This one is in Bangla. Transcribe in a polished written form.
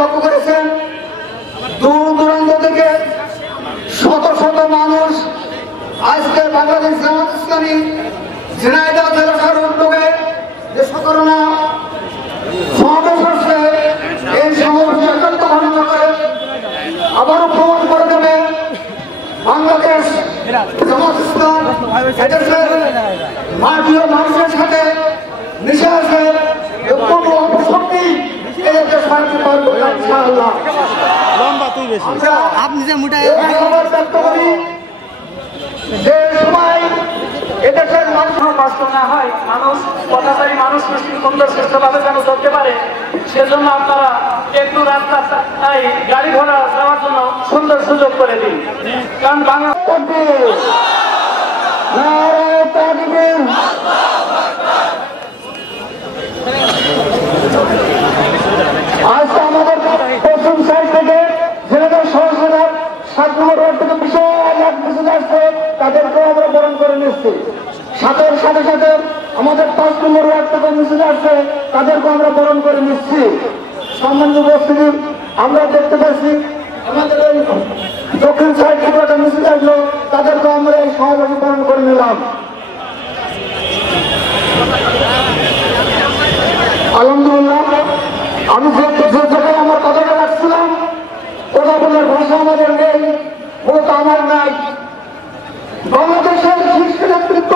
লক্ষ্য করেছেন দূর দূরান্ত থেকে শত শত মানুষ আজকে বাংলাদেশ জামাত ইসলামী ঝিনাইদহ জেলা শাখার উদ্যোগে যে সকরণা সমাবেশ হচ্ছে এই সমাবেশ একান্ত ঘোষণা করে আবারও প্রমাণ করে দেবে বাংলাদেশ জামাত ইসলাম এদেশের মাটিও মানুষের সাথে মিশে আছে কোনো অপশক্তি এদেরকে সাহায্য করবে ইনশাআল্লাহ। আপনি যে মোটা যে সময় এদেশের মানুষ কষ্ট না হয়, মানুষ পথচারী মানুষ সুন্দর সুস্থভাবে যেন চলতে পারে, সেজন্য আপনারা একটু রাস্তায় গাড়ি ঘোড়া যাওয়ার জন্য সুন্দর সুযোগ করে দিন। কারণ বাংলা আজ আমাদের পশ্চিম সাইড থেকে জেলাদের সহসেনা 7 নম্বর ওয়ার্ড থেকে বিশাল এক মিছিল আসছে, তাদেরকেও আমরা বরণ করে নিচ্ছি। সাথে সাথে আমাদের 5 নম্বর ওয়ার্ড থেকে মিছিল আসছে, তাদেরকেও আমরা বরণ করে নিচ্ছি। সম্মানিত উপস্থিতি, আমরা দেখতে পাচ্ছি আমাদের এই দক্ষিণ সাইড থেকে একটা মিছিল আসলো, তাদেরকেও আমরা এই সমাবেশে বরণ করে নিলাম। আলহামদুলিল্লাহ, আমি যে জায়গায় আমার কথাটা রাখছিলাম, কথা বলার ভাষা আমাদের নেই, মূলত আমার নাই। বাংলাদেশের শীর্ষ নেতৃত্ব